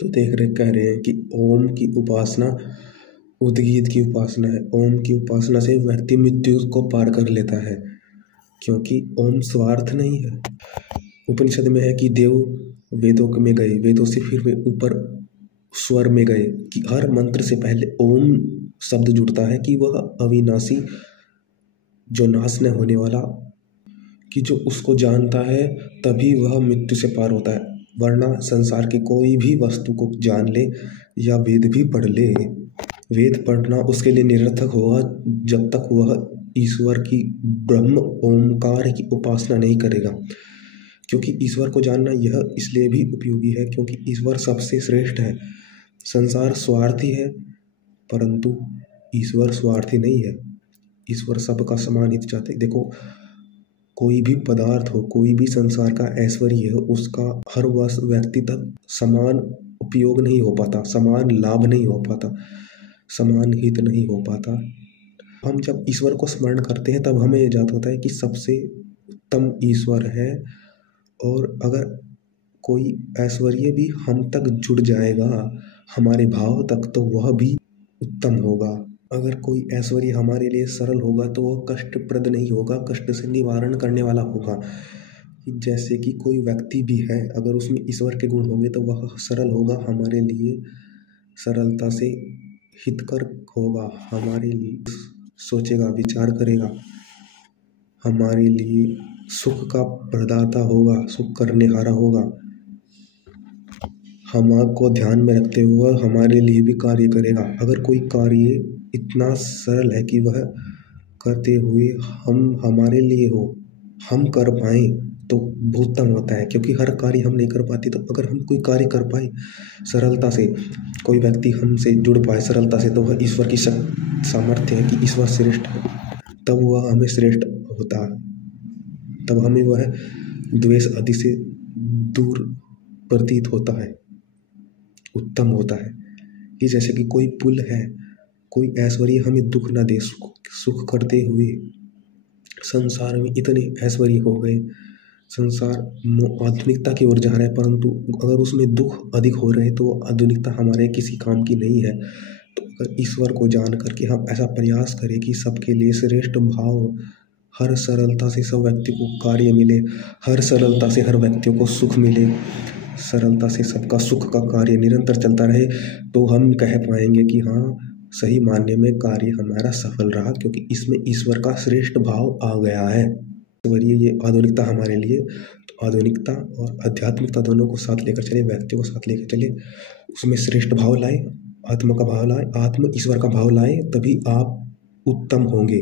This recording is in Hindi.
तो देख रहे कह रहे हैं कि ओम की उपासना उद्गीत की उपासना है। ओम की उपासना से व्यक्ति मृत्यु को पार कर लेता है, क्योंकि ओम स्वार्थ नहीं है। उपनिषद में है कि देव वेदों में गए, वेदों से फिर वे ऊपर स्वर में गए, कि हर मंत्र से पहले ओम शब्द जुड़ता है, कि वह अविनाशी, जो नाश न होने वाला, कि जो उसको जानता है तभी वह मृत्यु से पार होता है। वरना संसार की कोई भी वस्तु को जान ले या वेद भी पढ़ ले, वेद पढ़ना उसके लिए निरर्थक होगा जब तक वह ईश्वर की ब्रह्म ओमकार की उपासना नहीं करेगा। क्योंकि ईश्वर को जानना यह इसलिए भी उपयोगी है क्योंकि ईश्वर सबसे श्रेष्ठ है। संसार स्वार्थी है, परंतु ईश्वर स्वार्थी नहीं है। ईश्वर सबका समान हित चाहते। देखो, कोई भी पदार्थ हो, कोई भी संसार का ऐश्वर्य हो, उसका हर व्यक्ति तक समान उपयोग नहीं हो पाता, समान लाभ नहीं हो पाता, समान हित नहीं हो पाता। हम जब ईश्वर को स्मरण करते हैं तब हमें याद होता है कि सबसे उत्तम ईश्वर है। और अगर कोई ऐश्वर्य भी हम तक जुड़ जाएगा, हमारे भाव तक, तो वह भी उत्तम होगा। अगर कोई ऐश्वर्य हमारे लिए सरल होगा तो वह कष्टप्रद नहीं होगा, कष्ट से निवारण करने वाला होगा। जैसे कि कोई व्यक्ति भी है, अगर उसमें ईश्वर के गुण होंगे तो वह सरल होगा, हमारे लिए सरलता से हितकर होगा, हमारे लिए सोचेगा, विचार करेगा, हमारे लिए सुख का प्रदाता होगा, सुख करने हारा होगा। हमको ध्यान में रखते हुए हमारे लिए भी कार्य करेगा। अगर कोई कार्य इतना सरल है कि वह करते हुए हमारे लिए हो, हम कर पाएँ तो बहुत उत्तम होता है। क्योंकि हर कार्य हम नहीं कर पाते, तो अगर हम कोई कार्य कर पाए सरलता से, कोई व्यक्ति हमसे जुड़ पाए सरलता से, तो वह ईश्वर की सामर्थ्य है कि ईश्वर श्रेष्ठ है, तब वह हमें श्रेष्ठ होता है। तब हमें वह द्वेष आदि से दूर प्रतीत होता है, उत्तम होता है। कि जैसे कि कोई पुल है, कोई ऐश्वर्य हमें दुख ना दे, सुख करते हुए। संसार में इतने ऐश्वर्य हो गए, संसार आधुनिकता की ओर जा रहा है, परंतु अगर उसमें दुख अधिक हो रहे तो आधुनिकता हमारे किसी काम की नहीं है। तो अगर ईश्वर को जान करके हम ऐसा प्रयास करें कि सबके लिए श्रेष्ठ भाव, हर सरलता से सब व्यक्ति को कार्य मिले, हर सरलता से हर व्यक्तियों को सुख मिले, सरलता से सबका सुख का कार्य निरंतर चलता रहे, तो हम कह पाएंगे कि हाँ, सही मानने में कार्य हमारा सफल रहा, क्योंकि इसमें ईश्वर का श्रेष्ठ भाव आ गया है। ये आधुनिकता हमारे लिए, तो आधुनिकता और आध्यात्मिकता दोनों को साथ लेकर चले, व्यक्तियों को साथ लेकर चले, उसमें श्रेष्ठ भाव लाए, आत्मा का भाव लाए, आत्म ईश्वर का भाव लाए, तभी आप उत्तम होंगे।